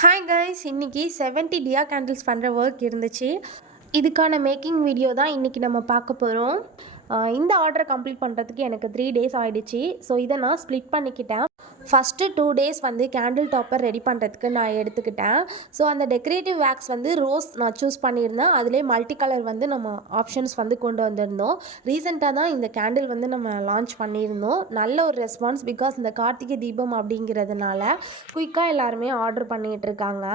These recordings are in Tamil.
ஹாய் கைஸ், இன்னைக்கு 70 டியா கேண்டில்ஸ் பண்ணுற ஒர்க் இருந்துச்சு. இதுக்கான மேக்கிங் வீடியோ தான் இன்றைக்கி நம்ம பார்க்க போகிறோம். இந்த ஆர்டரை கம்ப்ளீட் பண்ணுறதுக்கு எனக்கு 3 டேஸ் ஆகிடுச்சு. ஸோ இதை நான் ஸ்ப்ளிட் பண்ணிக்கிட்டேன். ஃபஸ்ட்டு 2 டேஸ் வந்து கேண்டில் டாப்பர் ரெடி பண்ணுறதுக்கு நான் எடுத்துக்கிட்டேன். ஸோ அந்த டெக்கரேட்டிவ் வேக்ஸ் வந்து ரோஸ் நான் சூஸ் பண்ணியிருந்தேன். அதிலே மல்டி கலர் வந்து நம்ம ஆப்ஷன்ஸ் வந்து கொண்டு வந்திருந்தோம். ரீசெண்டாக தான் இந்த கேண்டில் வந்து நம்ம லான்ச் பண்ணியிருந்தோம். நல்ல ஒரு ரெஸ்பான்ஸ், பிகாஸ் இந்த கார்த்திகை தீபம் அப்படிங்கிறதுனால குயிக்காக எல்லாருமே ஆர்டர் பண்ணிகிட்டு இருக்காங்க.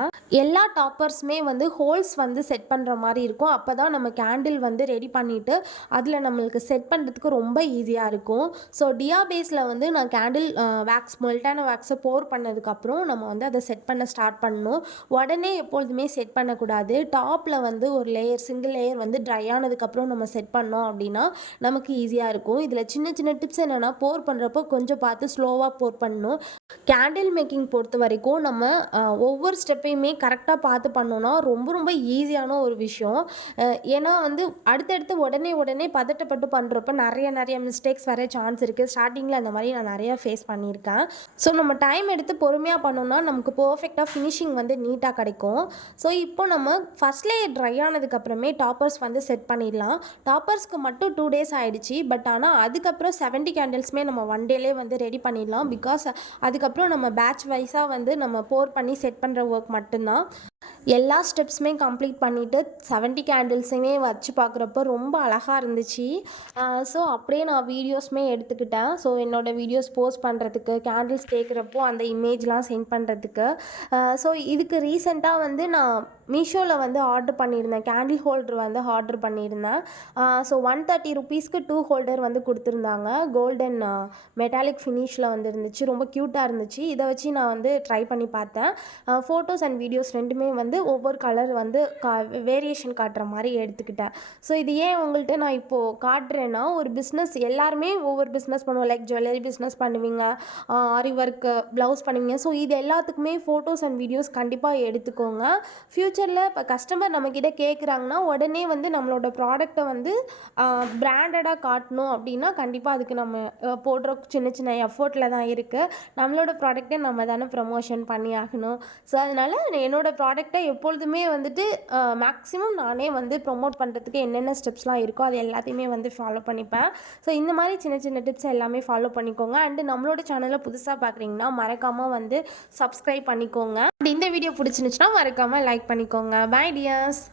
எல்லா டாப்பர்ஸுமே வந்து ஹோல்ஸ் வந்து செட் பண்ணுற மாதிரி இருக்கும். அப்போ தான் நம்ம கேண்டில் வந்து ரெடி பண்ணிவிட்டு அதில் நம்மளுக்கு செட் பண்ணுறதுக்கு ரொம்ப ஈஸியாக இருக்கும். ஸோ டியா பேஸில் வந்து நான் கேண்டில் வேக்ஸ் மெல்ட்டான வேக்ஸை போர் பண்ணதுக்கப்புறம் நம்ம வந்து அதை செட் பண்ண ஸ்டார்ட் பண்ணணும். உடனே எப்பொழுதுமே செட் பண்ணக்கூடாது. டாப்பில் வந்து ஒரு லேயர், சிங்கிள் லேயர் வந்து ட்ரை ஆனதுக்கப்புறம் நம்ம செட் பண்ணோம் அப்படின்னா நமக்கு ஈஸியாக இருக்கும். இதில் சின்ன சின்ன டிப்ஸ் என்னென்னா, போர் பண்ணுறப்போ கொஞ்சம் பார்த்து ஸ்லோவாக போர் பண்ணணும். கேண்டில் மேக்கிங் பொறுத்த வரைக்கும் நம்ம ஒவ்வொரு ஸ்டெப்பையுமே கரெக்டாக பார்த்து பண்ணோன்னா ரொம்ப ரொம்ப ஈஸியான ஒரு விஷயம். ஏன்னா வந்து அடுத்தடுத்து உடனே பதட்டப்பட்டு பண்ணுறப்ப நிறைய மிஸ்டேக்ஸ் வர சான்ஸ் இருக்குது. ஸ்டார்டிங்கில் அந்த மாதிரி நான் நிறையா ஃபேஸ் பண்ணியிருக்கேன். ஸோ நம்ம டைம் எடுத்து பொறுமையாக பண்ணோன்னா நமக்கு பர்ஃபெக்டாக ஃபினிஷிங் வந்து நீட்டாக கிடைக்கும். ஸோ இப்போ நம்ம ஃபஸ்ட் லேயர் ட்ரை ஆனதுக்கப்புறமே டாப்பர்ஸ் வந்து செட் பண்ணிடலாம். டாப்பர்ஸ்க்கு மட்டும் 2 டேஸ் ஆகிடுச்சு. பட் ஆனால் அதுக்கப்புறம் 70 கேண்டில்ஸுமே நம்ம 1 டேலே வந்து ரெடி பண்ணிடலாம். பிகாஸ் அதுக்கப்புறம் நம்ம பேட்ச் வைஸாக வந்து நம்ம போர் பண்ணி செட் பண்ணுற ஒர்க் மட்டும்தான். எல்லா ஸ்டெப்ஸுமே கம்ப்ளீட் பண்ணிவிட்டு 70 கேண்டில்ஸுமே வச்சு பார்க்குறப்போ ரொம்ப அழகாக இருந்துச்சு. ஸோ அப்படியே நான் வீடியோஸுமே எடுத்துக்கிட்டேன். ஸோ என்னோடய வீடியோஸ் போஸ்ட் பண்ணுறதுக்கு, கேண்டில்ஸ் கேட்குறப்போ அந்த இமேஜ்லாம் சென்ட் பண்ணுறதுக்கு. ஸோ இதுக்கு ரீசெண்டாக வந்து நான் மீஷோவில் வந்து ஆர்டர் பண்ணியிருந்தேன். கேண்டில் ஹோல்டர் வந்து ஆர்டர் பண்ணியிருந்தேன். ஸோ 130 ருபீஸ்க்கு 2 ஹோல்டர் வந்து கொடுத்துருந்தாங்க. கோல்டன் மெட்டாலிக் ஃபினிஷில் வந்து இருந்துச்சு. ரொம்ப க்யூட்டாக இருந்துச்சு. இதை வச்சு நான் வந்து ட்ரை பண்ணி பார்த்தேன். ஃபோட்டோஸ் அண்ட் வீடியோஸ் ரெண்டுமே வந்து ஒவ்வொரு கலர் வந்து வேரியேஷன் காட்டுற மாதிரி எடுத்துக்கிட்டேன். ஸோ இது ஏன் உங்கள்கிட்ட நான் இப்போது காட்டுறேன்னா, ஒரு பிஸ்னஸ் எல்லாருமே ஒவ்வொரு பிஸ்னஸ் பண்ணுவோம். லைக் ஜுவல்லரி பிஸ்னஸ் பண்ணுவீங்க, ஆரி ஒர்க்கு, ப்ளவுஸ் பண்ணுவீங்க. ஸோ இது எல்லாத்துக்குமே ஃபோட்டோஸ் அண்ட் வீடியோஸ் கண்டிப்பாக எடுத்துக்கோங்க. ஃப்யூச்சரில் இப்போ கஸ்டமர் நம்மக்கிட்ட கேட்குறாங்கன்னா உடனே வந்து நம்மளோட ப்ராடக்டை வந்து பிராண்டடாக காட்டணும் அப்படின்னா கண்டிப்பாக அதுக்கு நம்ம போடுற சின்ன சின்ன எஃபோர்ட்டில் தான் இருக்குது. நம்மளோட ப்ராடக்டை நம்ம தானே ப்ரமோஷன் பண்ணி ஆகணும். ஸோ அதனால் என்னோடய ப்ராடக்டை எப்பொழுதுமே வந்துட்டு மேக்ஸிமம் நானே வந்து ப்ரொமோட் பண்ணுறதுக்கு என்னென்ன ஸ்டெப்ஸ்லாம் இருக்கோ அது எல்லாத்தையுமே வந்து ஃபாலோ பண்ணிப்பேன். ஸோ இந்த மாதிரி சின்ன சின்ன டிப்ஸ் எல்லாமே ஃபாலோ பண்ணிக்கோங்க. அண்டு நம்மளோட சேனலை புதுசாக பார்க்குறீங்கன்னா மறக்காமல் வந்து சப்ஸ்கிரைப் பண்ணிக்கோங்க. இந்த வீடியோ பிடிச்சிருந்துச்சுன்னா மறக்காமல் லைக் பண்ணிக்கோங்க. Bye tears.